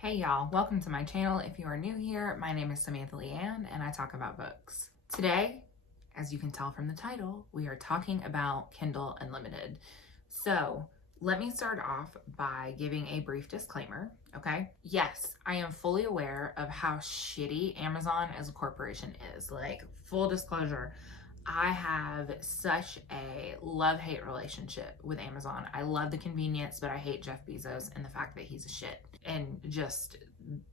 Hey y'all, welcome to my channel. If you are new here, my name is Samantha Leighanne and I talk about books. Today, as you can tell from the title, we are talking about Kindle Unlimited. So let me start off by giving a brief disclaimer, okay? Yes, I am fully aware of how shitty Amazon as a corporation is. Like, full disclosure, I have such a love-hate relationship with Amazon. I love the convenience, but I hate Jeff Bezos and the fact that he's a shit. And just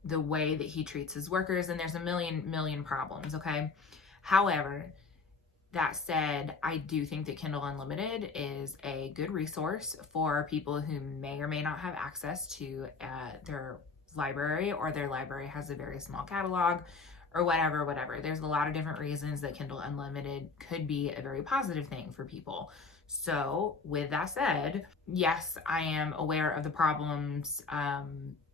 the way that he treats his workers, and there's a million problems, okay? However, that said, I do think that Kindle Unlimited is a good resource for people who may or may not have access to their library, or their library has a very small catalog, or whatever. There's a lot of different reasons that Kindle Unlimited could be a very positive thing for people. So with that said, yes, I am aware of the problems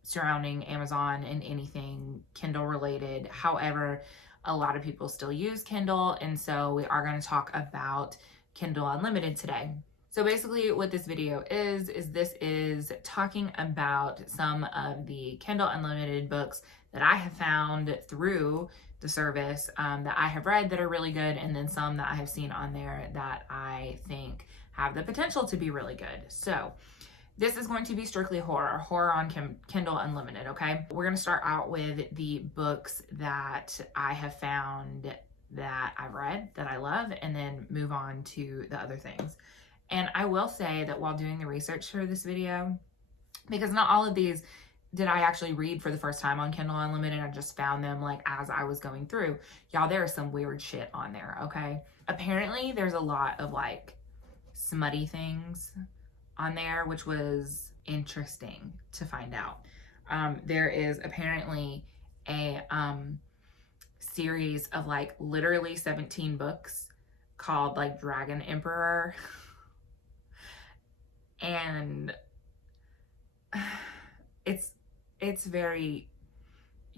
surrounding Amazon and anything Kindle related. However, a lot of people still use Kindle, and so we are going to talk about Kindle Unlimited today. So basically what this video is this is talking about some of the Kindle Unlimited books that I have found through the service that I have read that are really good, and then some that I have seen on there that I think have the potential to be really good. So this is going to be strictly horror on Kindle Unlimited, okay? We're going to start out with the books that I have found that I've read that I love, and then move on to the other things. And I will say that while doing the research for this video, because not all of these did I actually read for the first time on Kindle Unlimited, I just found them like as I was going through. Y'all, there is some weird shit on there, okay? Apparently there's a lot of like smutty things on there, which was interesting to find out. There is apparently a series of like literally 17 books called like Dragon Emperor. And it's very,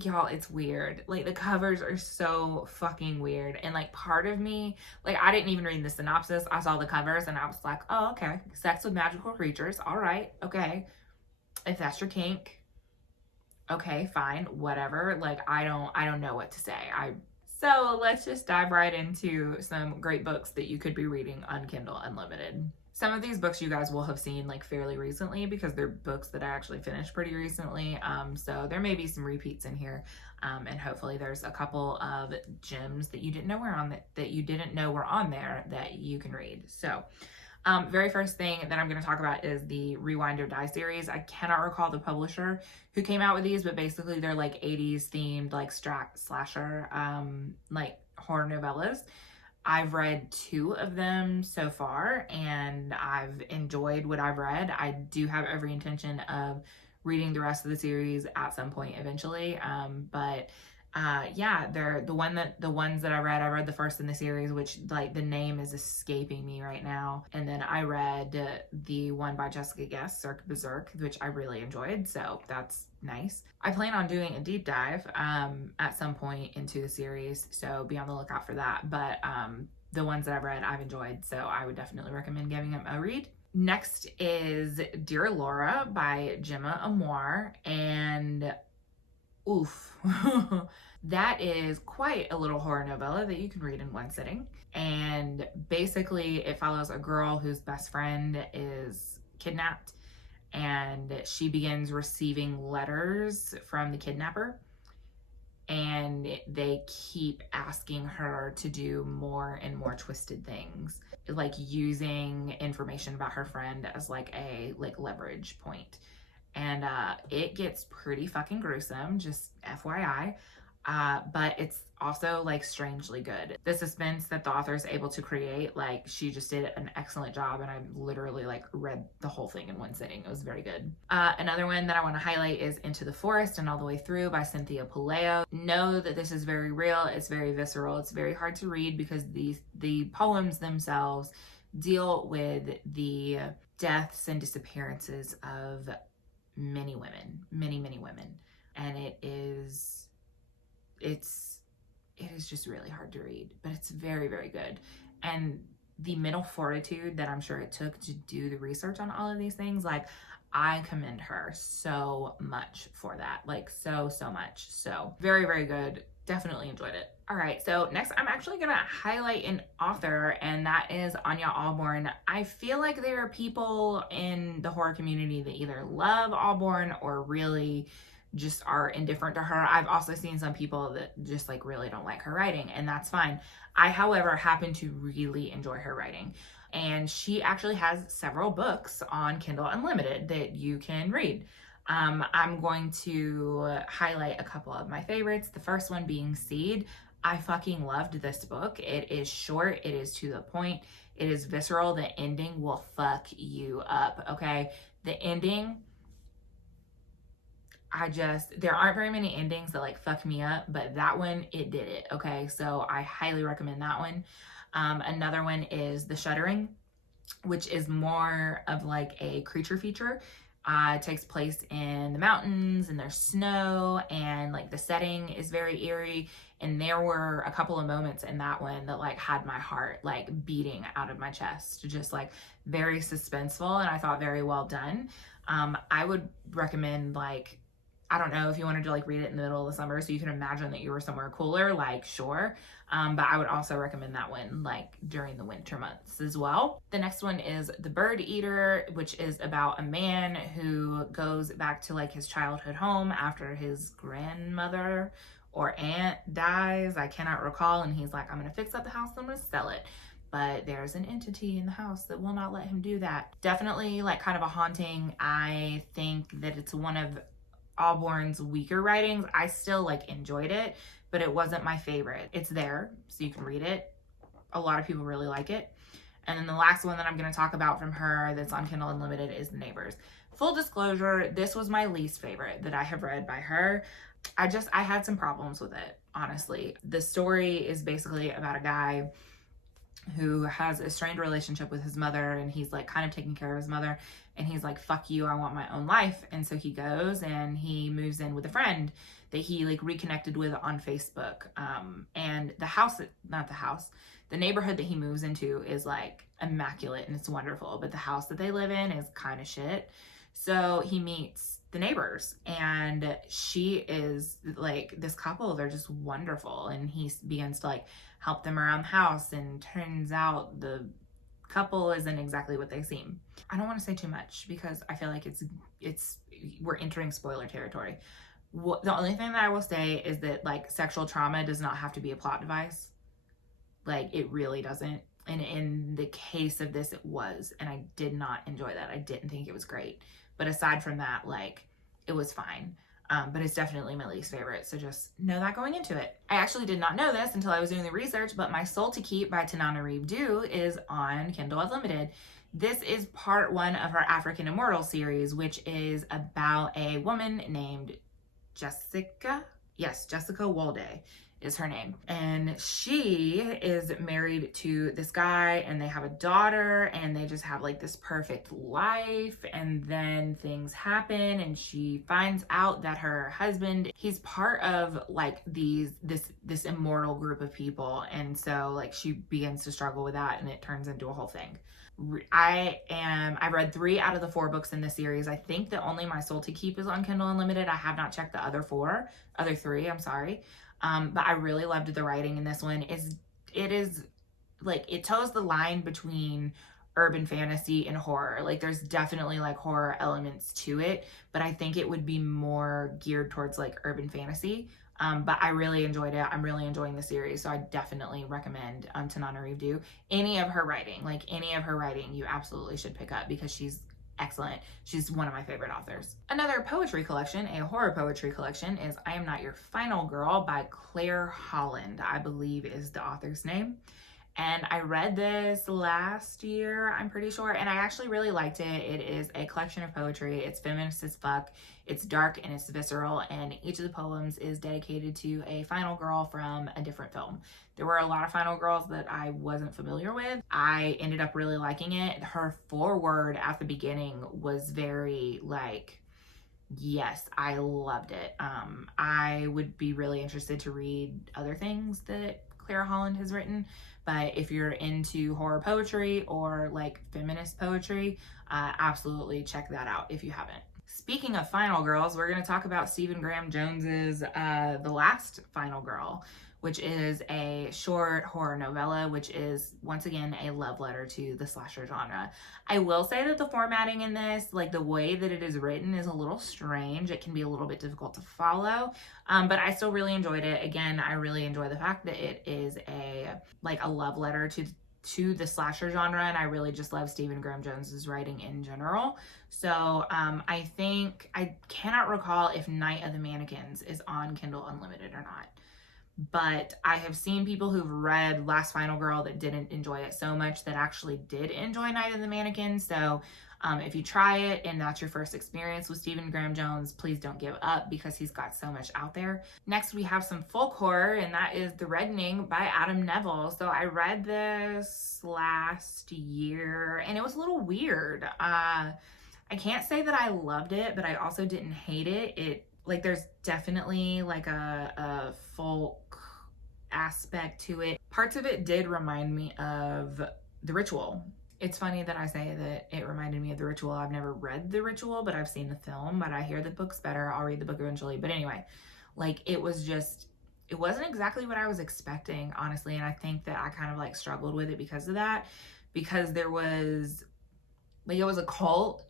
y'all, it's weird. Like, the covers are so fucking weird. And like, part of me, like, I didn't even read the synopsis. I saw the covers and I was like, oh, okay, sex with magical creatures, all right, okay, if that's your kink, okay, fine, whatever. Like, I don't know what to say. So let's just dive right into some great books that you could be reading on Kindle Unlimited. Some of these books you guys will have seen like fairly recently, because they're books that I actually finished pretty recently. So there may be some repeats in here, and hopefully there's a couple of gems that you didn't know were on there that you can read. So very first thing that I'm going to talk about is the Rewind or Die series. I cannot recall the publisher who came out with these, but basically they're like 80s themed like slasher like horror novellas. I've read 2 of them so far, and I've enjoyed what I've read. I do have every intention of reading the rest of the series at some point eventually. Yeah, they're the ones that I read the first in the series, which like the name is escaping me right now. And then I read the one by Jessica Guest, Cirque Berserk, which I really enjoyed. So that's nice. I plan on doing a deep dive at some point into the series, so be on the lookout for that. But the ones that I've read, I've enjoyed, so I would definitely recommend giving them a read. Next is Dear Laura by Gemma Amoir, and oof. That is quite a little horror novella that you can read in one sitting. And basically it follows a girl whose best friend is kidnapped, and she begins receiving letters from the kidnapper, and they keep asking her to do more and more twisted things, like using information about her friend as like a leverage point. And it gets pretty fucking gruesome, just FYI. But it's also like strangely good. The suspense that the author is able to create, like, she just did an excellent job, and I literally like read the whole thing in one sitting. It was very good. Another one that I want to highlight is Into the Forest and All the Way Through by Cynthia Puleo. Know that this is very real. It's very visceral. It's very hard to read because the poems themselves deal with the deaths and disappearances of many women, many women, and it is just really hard to read, but it's very good. And the mental fortitude that I'm sure it took to do the research on all of these things, like, I commend her so much for that. Like so much. So very, very good. Definitely enjoyed it. All right, so next I'm actually gonna highlight an author, and that is Anya Alborn. I feel like there are people in the horror community that either love Alborn or really just are indifferent to her. I've also seen some people that just like really don't like her writing, and that's fine. I, however, happen to really enjoy her writing. And she actually has several books on Kindle Unlimited that you can read. I'm going to highlight a couple of my favorites. The first one being Seed. I fucking loved this book. It is short, it is to the point, it is visceral. The ending will fuck you up, okay? The ending, there aren't very many endings that like fuck me up, but that one, it did it, okay? So I highly recommend that one. Another one is The Shuddering, which is more of like a creature feature. It takes place in the mountains and there's snow, and like the setting is very eerie. And there were a couple of moments in that one that like had my heart like beating out of my chest, just like very suspenseful, and I thought very well done. I would recommend, like, I don't know if you wanted to like read it in the middle of the summer so you can imagine that you were somewhere cooler, like sure. But I would also recommend that one like during the winter months as well. The next one is The Bird Eater, which is about a man who goes back to like his childhood home after his grandmother or aunt dies. I cannot recall. And he's like, I'm going to fix up the house, I'm going to sell it. But there's an entity in the house that will not let him do that. Definitely like kind of a haunting. I think that it's one of Alborn's weaker writings. I still like enjoyed it, but it wasn't my favorite. It's there, so you can read it. A lot of people really like it. And then the last one that I'm going to talk about from her that's on Kindle Unlimited is The Neighbors. Full disclosure, this was my least favorite that I have read by her. I had some problems with it, honestly. The story is basically about a guy who has a strained relationship with his mother, and he's like kind of taking care of his mother, and he's like, fuck you, I want my own life. And so he goes and he moves in with a friend that he like reconnected with on Facebook. And the neighborhood that he moves into is like immaculate and it's wonderful, but the house that they live in is kind of shit. So he meets the neighbors, and she is like, this couple, they're just wonderful, and he begins to like help them around the house, and turns out the couple isn't exactly what they seem. I don't want to say too much because I feel like we're entering spoiler territory. The only thing that I will say is that like sexual trauma does not have to be a plot device. Like it really doesn't. And in the case of this, it was, and I did not enjoy that. I didn't think it was great. But aside from that, like it was fine. But it's definitely my least favorite, so just know that going into it. I actually did not know this until I was doing the research, but My Soul to Keep by Tanana Reeve Dew is on Kindle Unlimited. This is part one of her African Immortal series, which is about a woman named Jessica. Yes, Jessica Walde is her name. And she is married to this guy, and they have a daughter, and they just have like this perfect life. And then things happen, and she finds out that her husband, he's part of like this immortal group of people. And so like she begins to struggle with that, and it turns into a whole thing. I read 3 out of the 4 books in this series. I think that only My Soul to Keep is on Kindle Unlimited. I have not checked the other 3, I'm sorry. But I really loved the writing in this one. It is like, it toes the line between urban fantasy and horror. Like there's definitely like horror elements to it, but I think it would be more geared towards like urban fantasy. But I really enjoyed it. I'm really enjoying the series, so I definitely recommend Tanana Reeve Dew. Any of her writing, you absolutely should pick up because she's excellent. She's one of my favorite authors. Another poetry collection, a horror poetry collection, is I Am Not Your Final Girl by Claire Holland, I believe is the author's name. And I read this last year, I'm pretty sure, and I actually really liked it. It is a collection of poetry. It's feminist as fuck. It's dark and it's visceral, and each of the poems is dedicated to a final girl from a different film. There were a lot of final girls that I wasn't familiar with. I ended up really liking it. Her foreword at the beginning was very like, yes, I loved it. I would be really interested to read other things that Claire Holland has written, But if you're into horror poetry or like feminist poetry, absolutely check that out if you haven't. Speaking of Final Girls, we're going to talk about Stephen Graham Jones's The Last Final Girl, which is a short horror novella, which is, once again, a love letter to the slasher genre. I will say that the formatting in this, like the way that it is written, is a little strange. It can be a little bit difficult to follow, but I still really enjoyed it. Again, I really enjoy the fact that it is a love letter to the slasher genre, and I really just love Stephen Graham Jones's writing in general. So I think, I cannot recall if Night of the Mannequins is on Kindle Unlimited or not, but I have seen people who've read Last Final Girl that didn't enjoy it so much that actually did enjoy Night of the Mannequins. So if you try it and that's your first experience with Stephen Graham Jones, please don't give up because he's got so much out there. Next, we have some folk horror, and that is The Reddening by Adam Neville. So I read this last year and it was a little weird. I can't say that I loved it, but I also didn't hate it. There's definitely like a folk aspect to it. Parts of it did remind me of The Ritual. It's funny that I say that it reminded me of The Ritual. I've never read The Ritual, but I've seen the film, but I hear the book's better. I'll read the book eventually. But anyway, it wasn't exactly what I was expecting, honestly. And I think that I kind of struggled with it because of that, because it was a cult,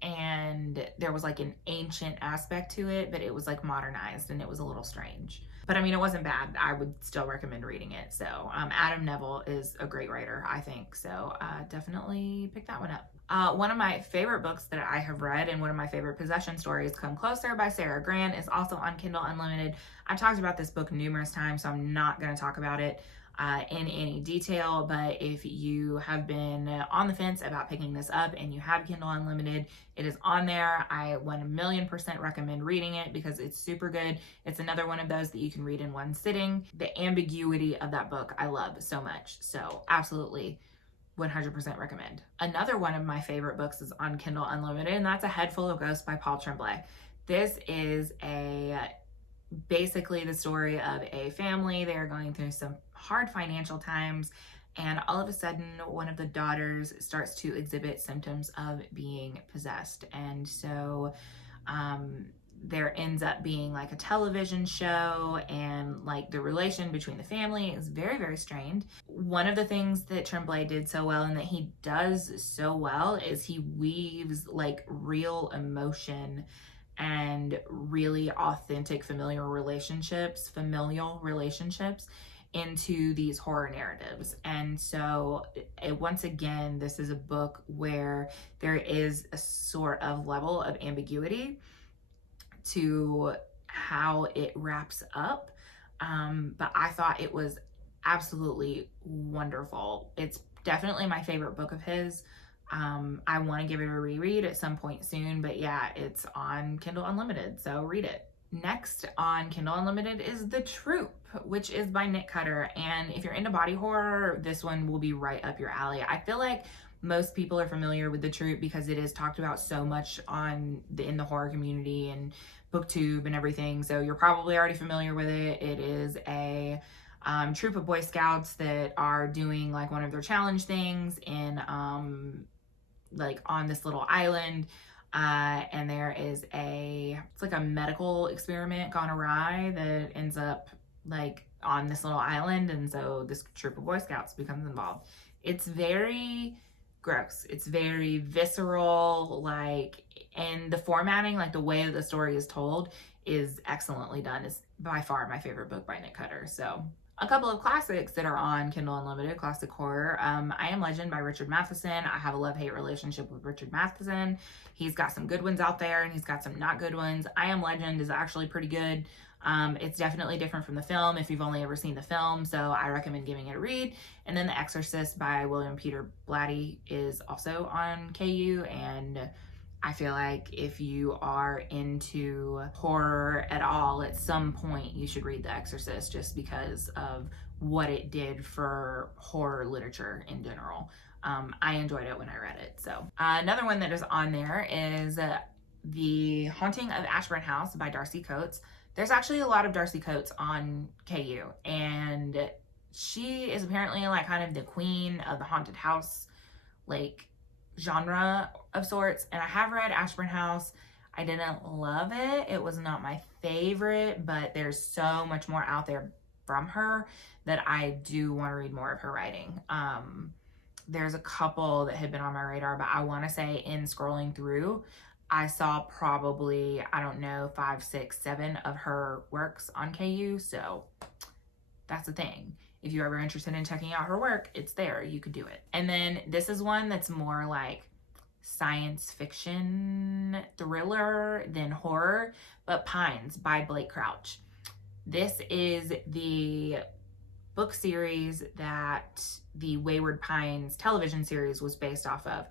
and there was an ancient aspect to it, but it was modernized, and it was a little strange. But I mean, it wasn't bad. I would still recommend reading it. So Adam Neville is a great writer, I think. So definitely pick that one up. One of my favorite books that I have read, and one of my favorite possession stories, Come Closer by Sarah Grant, is also on Kindle Unlimited. I've talked about this book numerous times, so I'm not going to talk about it in any detail, but if you have been on the fence about picking this up and you have Kindle Unlimited, it is on there. I 1,000,000% recommend reading it because it's super good. It's another one of those that you can read in one sitting. The ambiguity of that book I love so much, so absolutely 100% recommend. Another one of my favorite books is on Kindle Unlimited, and that's A Head Full of Ghosts by Paul Tremblay. This is basically the story of a family. They are going through some hard financial times, and all of a sudden one of the daughters starts to exhibit symptoms of being possessed, and so there ends up being a television show, and the relation between the family is very, very strained. One of the things that Tremblay did so well, and that he does so well, is he weaves real emotion and really authentic familial relationships into these horror narratives. And so once again, this is a book where there is a sort of level of ambiguity to how it wraps up, but I thought it was absolutely wonderful. It's definitely my favorite book of his. I want to give it a reread at some point soon, but yeah, it's on Kindle Unlimited, so read it. Next on Kindle Unlimited is The Troop, which is by Nick Cutter, and if you're into body horror, this one will be right up your alley. I feel like most people are familiar with The Troop because it is talked about so much in the horror community and BookTube and everything, so you're probably already familiar with it. It is a troop of Boy Scouts that are doing one of their challenge things in on this little island, and there is it's a medical experiment gone awry that ends up on this little island, and so this troop of Boy Scouts becomes involved. It's very gross. It's very visceral, and the formatting, the way that the story is told, is excellently done. It's by far my favorite book by Nick Cutter. So a couple of classics that are on Kindle Unlimited, classic horror. I Am Legend by Richard Matheson. I have a love-hate relationship with Richard Matheson. He's got some good ones out there, and he's got some not good ones. I Am Legend is actually pretty good. It's definitely different from the film if you've only ever seen the film, so I recommend giving it a read. And then The Exorcist by William Peter Blatty is also on KU, and I feel like if you are into horror at all, at some point you should read The Exorcist, just because of what it did for horror literature in general. I enjoyed it when I read it. So another one that is on there is The Haunting of Ashburn House by Darcy Coates. There's actually a lot of Darcy Coates on KU, and she is apparently like kind of the queen of the haunted house like genre of sorts. And I have read Ashburn House. I didn't love it. It was not my favorite, but there's so much more out there from her that I do want to read more of her writing. There's a couple that had been on my radar, but I want to say in scrolling through, I saw probably, I don't know, 5, 6, 7 of her works on KU. So that's the thing. If you're ever interested in checking out her work, it's there. You could do it. And then this is one that's more like science fiction thriller than horror, but Pines by Blake Crouch. This is the book series that the Wayward Pines television series was based off of.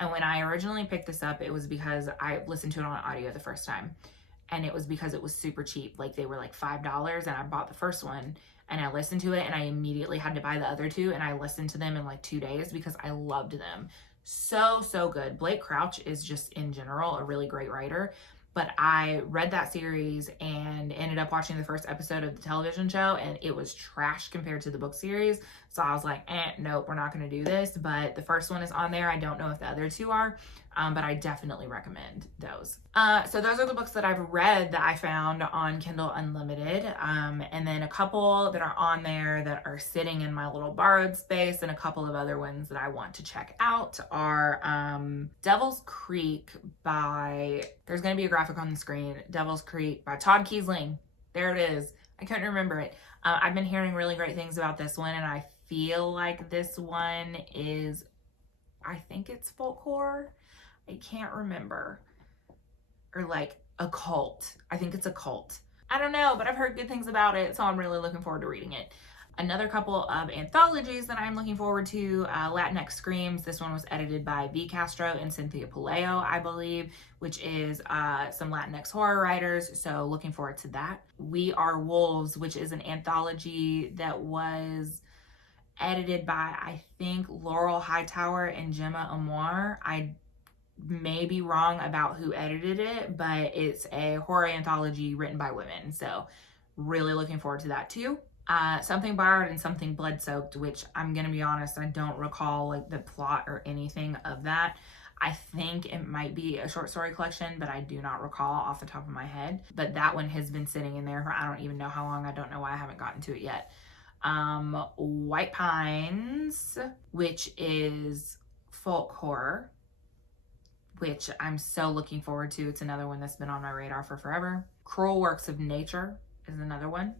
And when I originally picked this up, it was because I listened to it on audio the first time. And it was because it was super cheap. Like they were like $5, and I bought the first one and I listened to it, and I immediately had to buy the other 2, and I listened to them in like 2 days because I loved them. So good. Blake Crouch is just in general a really great writer. But I read that series and ended up watching the first episode of the television show, and it was trash compared to the book series. So I was like, nope, we're not going to do this. But the first one is on there. I don't know if the other 2 are, but I definitely recommend those. So those are the books that I've read that I found on Kindle Unlimited. And then a couple that are on there that are sitting in my little borrowed space, and a couple of other ones that I want to check out are Devil's Creek by, there's going to be a graphic on the screen, Devil's Creek by Todd Kiesling. There it is. I couldn't remember it. I've been hearing really great things about this one, and I feel like this one is, I think it's folk horror. I can't remember. Or like a cult. I think it's a cult. I don't know, but I've heard good things about it, so I'm really looking forward to reading it. Another couple of anthologies that I'm looking forward to, Latinx Screams. This one was edited by V. Castro and Cynthia Puleo, I believe, which is some Latinx horror writers, so looking forward to that. We Are Wolves, which is an anthology that was edited by, I think, Laurel Hightower and Gemma Amoir. I may be wrong about who edited it, but it's a horror anthology written by women, so really looking forward to that too. Something Borrowed and Something Blood Soaked, which I'm gonna be honest, I don't recall like the plot or anything of that. I think it might be a short story collection, but I do not recall off the top of my head. But that one has been sitting in there for I don't even know how long. I don't know why I haven't gotten to it yet. White Pines, which is folk horror, which I'm so looking forward to. It's another one that's been on my radar for forever. Cruel Works of Nature is another one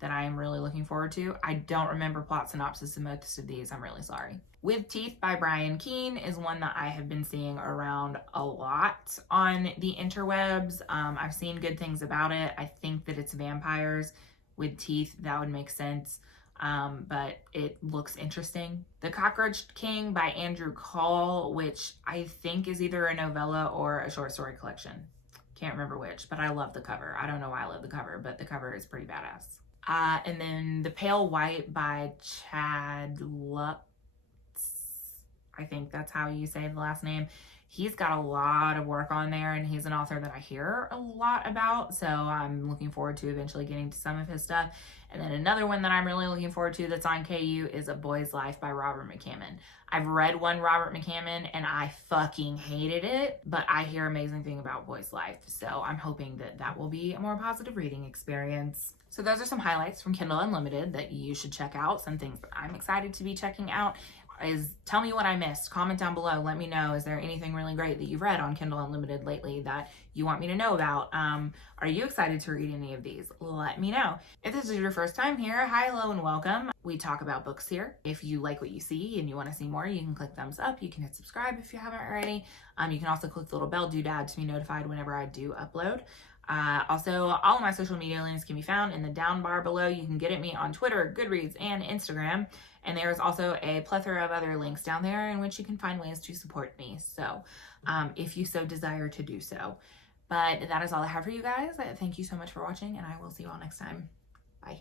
that I am really looking forward to. I don't remember plot synopsis of most of these. I'm really sorry. With Teeth by Brian Keene is one that I have been seeing around a lot on the interwebs. I've seen good things about it. I think that it's vampires with teeth. That would make sense. But it looks interesting. The Cockroach King by Andrew Call, which I think is either a novella or a short story collection. Can't remember which, but I love the cover. I don't know why I love the cover, but the cover is pretty badass. And then The Pale White by Chad Lutz. I think that's how you say the last name. He's got a lot of work on there, and he's an author that I hear a lot about, so I'm looking forward to eventually getting to some of his stuff. And then another one that I'm really looking forward to that's on KU is A Boy's Life by Robert McCammon. I've read one Robert McCammon, and I fucking hated it, but I hear amazing things about Boy's Life, so I'm hoping that that will be a more positive reading experience. So those are some highlights from Kindle Unlimited that you should check out. Some things that I'm excited to be checking out is tell me what I missed. Comment down below. Let me know. Is there anything really great that you've read on Kindle Unlimited lately that you want me to know about? Are you excited to read any of these? Let me know. If this is your first time here, hi, hello, and welcome. We talk about books here. If you like what you see and you want to see more, you can click thumbs up. You can hit subscribe if you haven't already. You can also click the little bell doodad to be notified whenever I do upload. Also, all of my social media links can be found in the down bar below. You can get at me on Twitter, Goodreads, and Instagram. And there's also a plethora of other links down there in which you can find ways to support me. So if you so desire to do so. But that is all I have for you guys. Thank you so much for watching, and I will see you all next time. Bye.